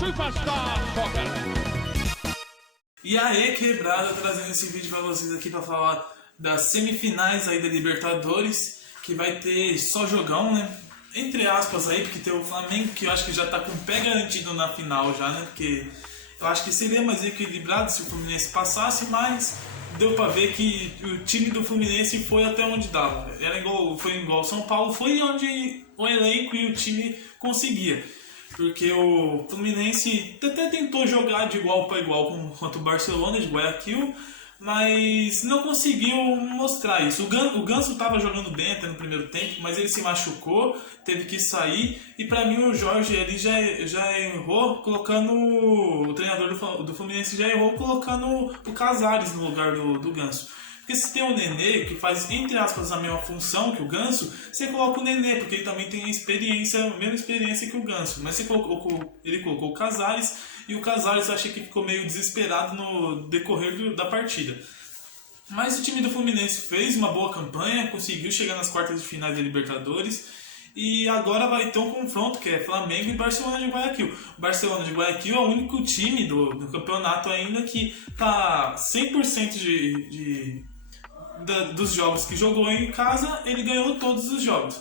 Superstar Soccer. E aí, quebrada, trazendo esse vídeo pra vocês aqui pra falar das semifinais aí da Libertadores, que vai ter só jogão, né? Entre aspas aí, porque tem o Flamengo, que eu acho que já tá com o pé garantido na final já, né? Porque eu acho que seria mais equilibrado se o Fluminense passasse, mas deu pra ver que o time do Fluminense foi até onde dava. Foi igual São Paulo, foi onde o elenco e o time conseguia. Porque o Fluminense até tentou jogar de igual para igual contra o Barcelona de Guayaquil, mas não conseguiu mostrar isso. O Ganso estava jogando bem até no primeiro tempo, mas ele se machucou, teve que sair. E para mim o Jorge ele já errou colocando, o treinador do Fluminense já errou colocando o Casares no lugar do Ganso. Porque se tem o Nenê, que faz, entre aspas, a mesma função que o Ganso, você coloca o Nenê, porque ele também tem a mesma experiência que o Ganso. Mas ele colocou o Casares, e o Casares eu achei que ficou meio desesperado no decorrer da partida. Mas o time do Fluminense fez uma boa campanha, conseguiu chegar nas quartas de finais da Libertadores, e agora vai ter um confronto que é Flamengo e Barcelona de Guayaquil. O Barcelona de Guayaquil é o único time do campeonato ainda que está 100% dos jogos que jogou em casa, ele ganhou todos os jogos.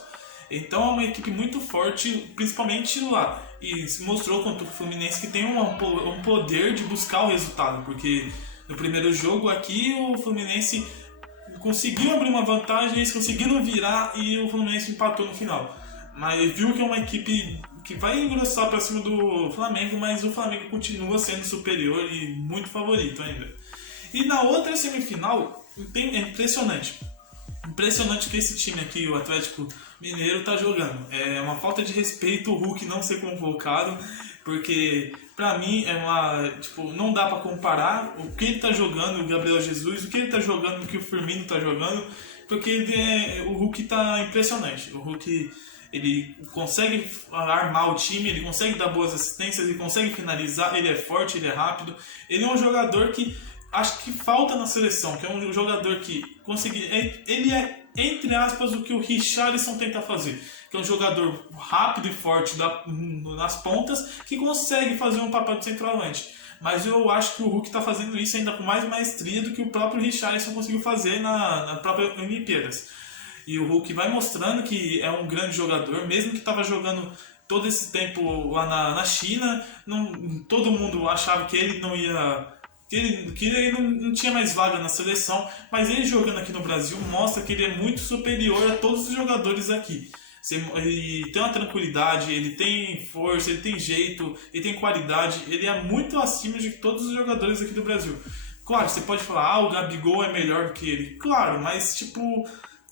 Então é uma equipe muito forte, principalmente lá. E mostrou contra o Fluminense que tem um poder de buscar o resultado. Porque no primeiro jogo aqui o Fluminense conseguiu abrir uma vantagem, eles conseguiram virar e o Fluminense empatou no final. Mas viu que é uma equipe que vai engrossar para cima do Flamengo, mas o Flamengo continua sendo superior e muito favorito ainda. E na outra semifinal, é impressionante. Impressionante que esse time aqui, o Atlético Mineiro, tá jogando. É uma falta de respeito o Hulk não ser convocado, porque pra mim não dá pra comparar o que ele tá jogando, o Gabriel Jesus, o que ele tá jogando, o que o Firmino tá jogando, porque o Hulk tá impressionante. O Hulk, ele consegue armar o time, ele consegue dar boas assistências, ele consegue finalizar, ele é forte, ele é rápido. Ele é um jogador que acho que falta na seleção, que é um jogador que ele é, entre aspas, o que o Richarlison tenta fazer, que é um jogador rápido e forte nas pontas, que consegue fazer um papel de centroavante. Mas eu acho que o Hulk está fazendo isso ainda com mais maestria do que o próprio Richarlison conseguiu fazer na própria Olimpíadas. E o Hulk vai mostrando que é um grande jogador, mesmo que estava jogando todo esse tempo lá na China, todo mundo achava que ele não ia... que ele não tinha mais vaga na seleção, mas ele jogando aqui no Brasil mostra que ele é muito superior a todos os jogadores aqui. Ele tem uma tranquilidade, ele tem força, ele tem jeito, ele tem qualidade, ele é muito acima de todos os jogadores aqui do Brasil. Claro, você pode falar, o Gabigol é melhor do que ele. Claro, mas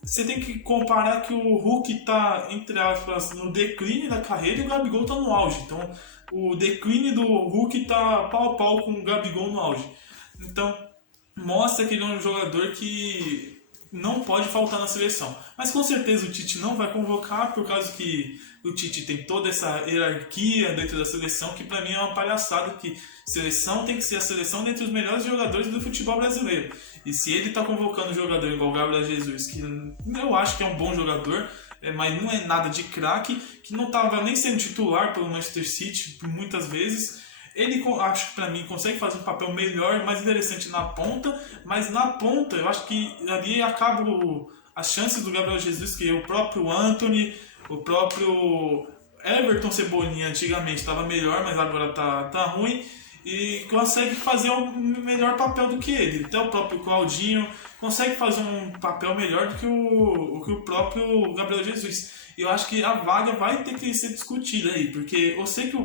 você tem que comparar que o Hulk tá, entre aspas, no declínio da carreira e o Gabigol tá no auge. Então, o declínio do Hulk tá pau a pau com o Gabigol no auge. Então, mostra que ele é um jogador que não pode faltar na seleção. Mas com certeza o Tite não vai convocar, por causa que o Tite tem toda essa hierarquia dentro da seleção, que pra mim é uma palhaçada, que seleção tem que ser a seleção dentre os melhores jogadores do futebol brasileiro. E se ele tá convocando um jogador igual o Gabriel Jesus, que eu acho que é um bom jogador, mas não é nada de craque, que não estava nem sendo titular pelo Manchester City muitas vezes. Ele, acho que pra mim, consegue fazer um papel melhor, mais interessante na ponta, mas na ponta eu acho que ali acaba as chances do Gabriel Jesus, que o próprio Antony, o próprio Everton Cebolinha antigamente estava melhor, mas agora tá ruim, e consegue fazer um melhor papel do que ele. Até o próprio Claudinho consegue fazer um papel melhor do que o próprio Gabriel Jesus. Eu acho que a vaga vai ter que ser discutida aí, porque eu sei que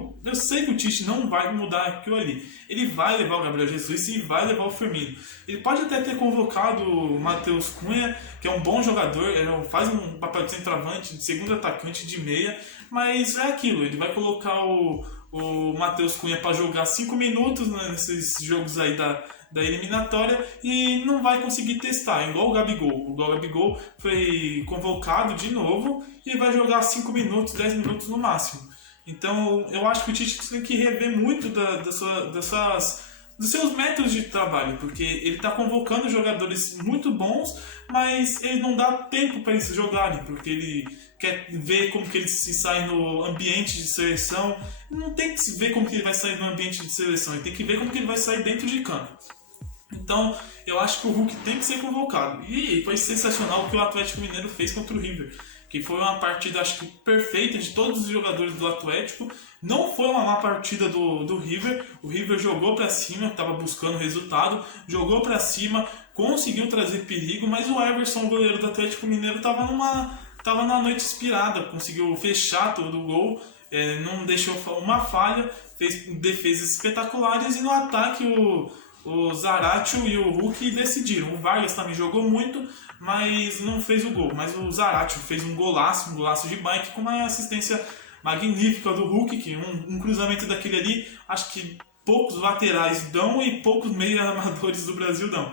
o Tite não vai mudar aquilo ali. Ele vai levar o Gabriel Jesus e vai levar o Firmino. Ele pode até ter convocado o Matheus Cunha, que é um bom jogador, ele faz um papel de centroavante, de segundo atacante, de meia, mas é aquilo, ele vai colocar o Matheus Cunha para jogar 5 minutos nesses jogos aí da eliminatória e não vai conseguir testar, igual o Gabigol. O Gabigol foi convocado de novo e vai jogar 5 minutos, 10 minutos no máximo. Então eu acho que o Tite tem que rever muito das suas dos seus métodos de trabalho, porque ele está convocando jogadores muito bons, mas ele não dá tempo para eles jogarem, porque ele quer ver como que ele se sai no ambiente de seleção. Não tem que ver como que ele vai sair no ambiente de seleção, ele tem que ver como que ele vai sair dentro de campo. Então, eu acho que o Hulk tem que ser convocado. E foi sensacional o que o Atlético Mineiro fez contra o River, que foi uma partida, acho que perfeita de todos os jogadores do Atlético. Não foi uma má partida do River. O River jogou para cima, estava buscando resultado, jogou para cima, conseguiu trazer perigo, mas o Everson, o goleiro do Atlético Mineiro, estava numa noite inspirada, conseguiu fechar todo o gol, não deixou uma falha, fez defesas espetaculares, e no ataque o Zaratio e o Hulk decidiram. O Vargas também jogou muito, mas não fez o gol. Mas o Zaratio fez um golaço de bike com uma assistência magnífica do Hulk, que um cruzamento daquele ali, acho que poucos laterais dão e poucos meios armadores do Brasil dão.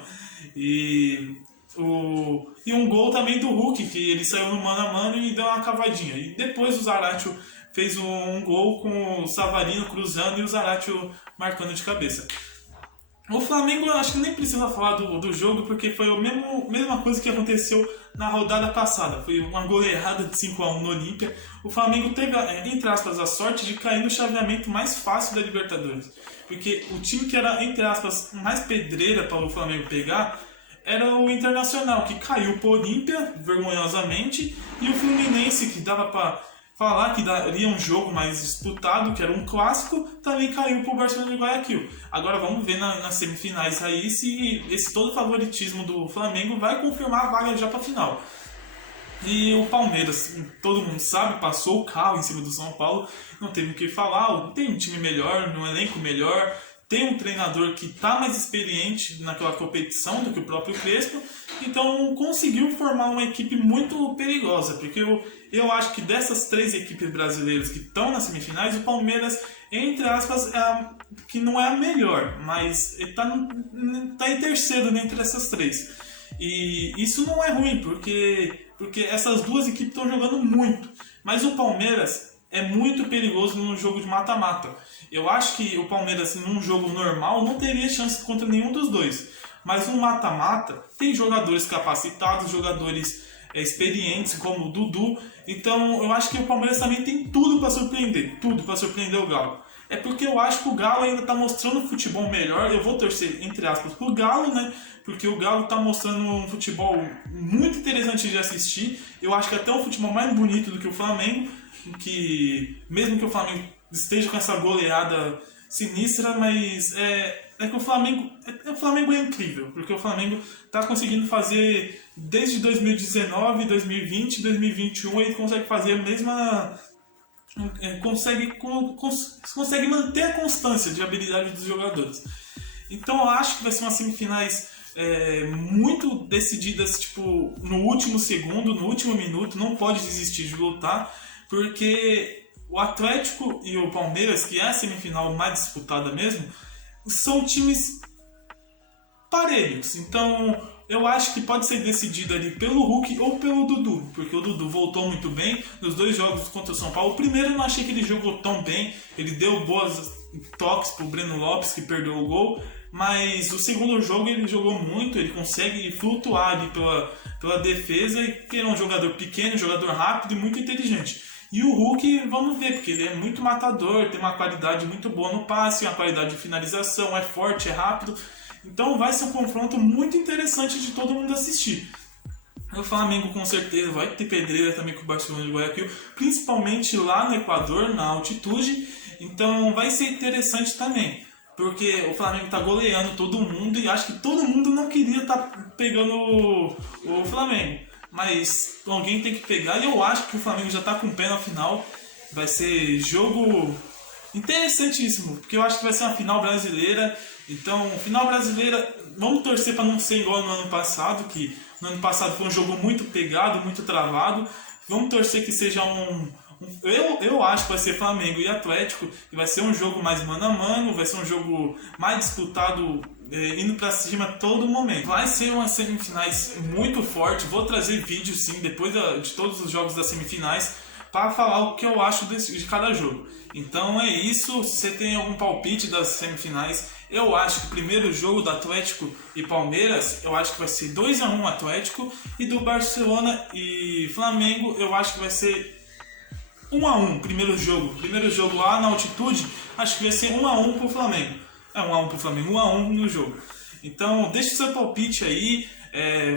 E um gol também do Hulk, que ele saiu no mano a mano e deu uma cavadinha. E depois o Zaratio fez um gol com o Savarino cruzando e o Zaratio marcando de cabeça. O Flamengo, eu acho que nem precisa falar do jogo, porque foi a mesma coisa que aconteceu na rodada passada. Foi uma goleada de 5-1 no Olímpia. O Flamengo teve, entre aspas, a sorte de cair no chaveamento mais fácil da Libertadores. Porque o time que era, entre aspas, mais pedreira para o Flamengo pegar era o Internacional, que caiu para o Olímpia, vergonhosamente, e o Fluminense, que dava para falar que daria um jogo mais disputado, que era um clássico, também caiu para o Barcelona de Guayaquil. Agora vamos ver nas semifinais aí se esse todo favoritismo do Flamengo vai confirmar a vaga já para a final. E o Palmeiras, todo mundo sabe, passou o carro em cima do São Paulo, não teve o que falar, tem um time melhor, um elenco melhor, tem um treinador que está mais experiente naquela competição do que o próprio Crespo, então conseguiu formar uma equipe muito perigosa, porque eu acho que dessas 3 equipes brasileiras que estão nas semifinais, o Palmeiras, entre aspas, que não é a melhor, mas está em terceiro dentre essas 3. E isso não é ruim, porque essas 2 equipes estão jogando muito, mas o Palmeiras é muito perigoso num jogo de mata-mata. Eu acho que o Palmeiras, num jogo normal, não teria chance contra nenhum dos 2. Mas no mata-mata, tem jogadores capacitados, jogadores experientes, como o Dudu. Então, eu acho que o Palmeiras também tem tudo para surpreender o Galo. É porque eu acho que o Galo ainda está mostrando um futebol melhor. Eu vou torcer, entre aspas, pro Galo, né? Porque o Galo está mostrando um futebol muito interessante de assistir. Eu acho que até um futebol mais bonito do que o Flamengo, que mesmo que o Flamengo esteja com essa goleada sinistra, mas que o Flamengo é incrível, porque o Flamengo está conseguindo fazer desde 2019, 2020, 2021, ele consegue fazer a mesma, consegue manter a constância de habilidade dos jogadores. Então eu acho que vai ser umas semifinais muito decididas, tipo, no último segundo, no último minuto, não pode desistir de lutar, porque o Atlético e o Palmeiras, que é a semifinal mais disputada mesmo, são times parelhos. Então, eu acho que pode ser decidido ali pelo Hulk ou pelo Dudu, porque o Dudu voltou muito bem nos 2 jogos contra o São Paulo. O primeiro eu não achei que ele jogou tão bem, ele deu boas toques pro Breno Lopes, que perdeu o gol, mas o segundo jogo ele jogou muito, ele consegue flutuar ali pela defesa, e que é um jogador pequeno, jogador rápido e muito inteligente. E o Hulk, vamos ver, porque ele é muito matador, tem uma qualidade muito boa no passe, uma qualidade de finalização, é forte, é rápido. Então vai ser um confronto muito interessante de todo mundo assistir. O Flamengo com certeza vai ter pedreira também com o Barcelona de Guayaquil, principalmente lá no Equador, na altitude. Então vai ser interessante também, porque o Flamengo está goleando todo mundo e acho que todo mundo não queria estar pegando o Flamengo. Mas alguém tem que pegar, e eu acho que o Flamengo já está com o pé na final. Vai ser jogo interessantíssimo, porque eu acho que vai ser uma final brasileira. Então, final brasileira, vamos torcer para não ser igual no ano passado, que no ano passado foi um jogo muito pegado, muito travado. Vamos torcer que seja eu acho que vai ser Flamengo e Atlético, e vai ser um jogo mais mano a mano, vai ser um jogo mais disputado, indo pra cima a todo momento. Vai ser umas semifinais muito forte. Vou trazer vídeo sim, depois de todos os jogos das semifinais, para falar o que eu acho de cada jogo. Então é isso. Se você tem algum palpite das semifinais, Eu acho que o primeiro jogo do Atlético e Palmeiras, eu acho que vai ser 2-1 Atlético, e do Barcelona e Flamengo, eu acho que vai ser 1-1, primeiro jogo lá na altitude, acho que vai ser 1-1 pro Flamengo. 1-1 pro Flamengo, 1-1 no jogo. Então, deixa o seu palpite aí,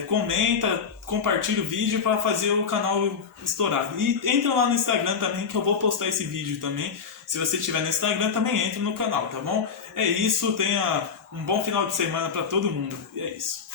comenta, compartilha o vídeo para fazer o canal estourar. E entra lá no Instagram também, que eu vou postar esse vídeo também. Se você estiver no Instagram, também entra no canal, tá bom? É isso, tenha um bom final de semana para todo mundo. E é isso.